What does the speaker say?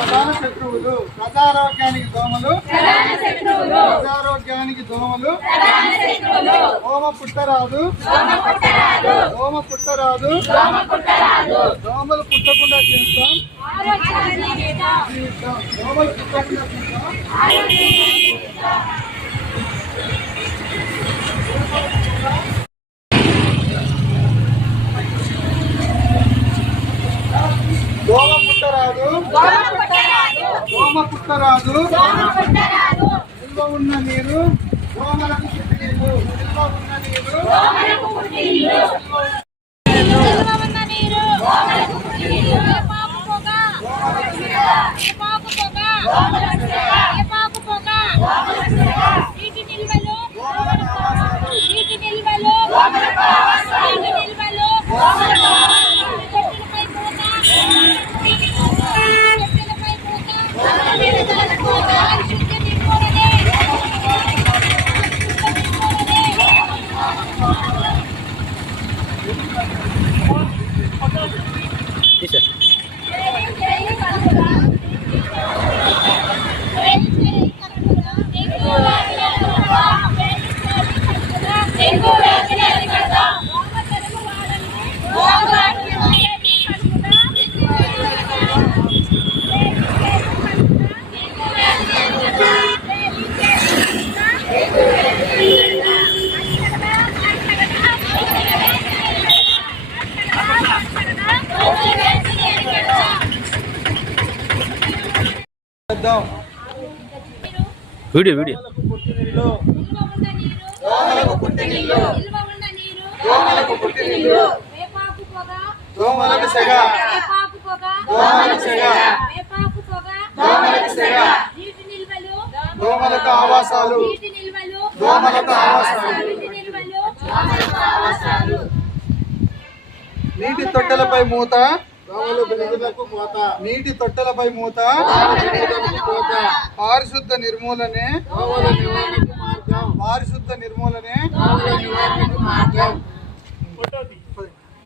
ప్రధాన శత్రువులు ప్రజారోగ్యానికి దోమలు ప్రజారోగ్యానికి దోమలు దోమ పుట్టరాదు దోమ పుట్టరాదు దోమలు పుట్టకుండా చేస్తాం. దోమలు పుట్టకుండా చేస్తాం దోమ పుట్టరాదు. నిల్వ ఉన్న నీరు దోమలకు నిల్వ ఉన్న నీరు నీటి నిల్వలు దోమలకు ఆవాసాలు. దోమలకు ఆవాసాలు. నీటి తొట్టెలపై మూత. నీటి తొట్టెలపై మూత. పారిశుద్ధ నిర్మూలనే. పారిశుద్ధ నిర్మూలనే.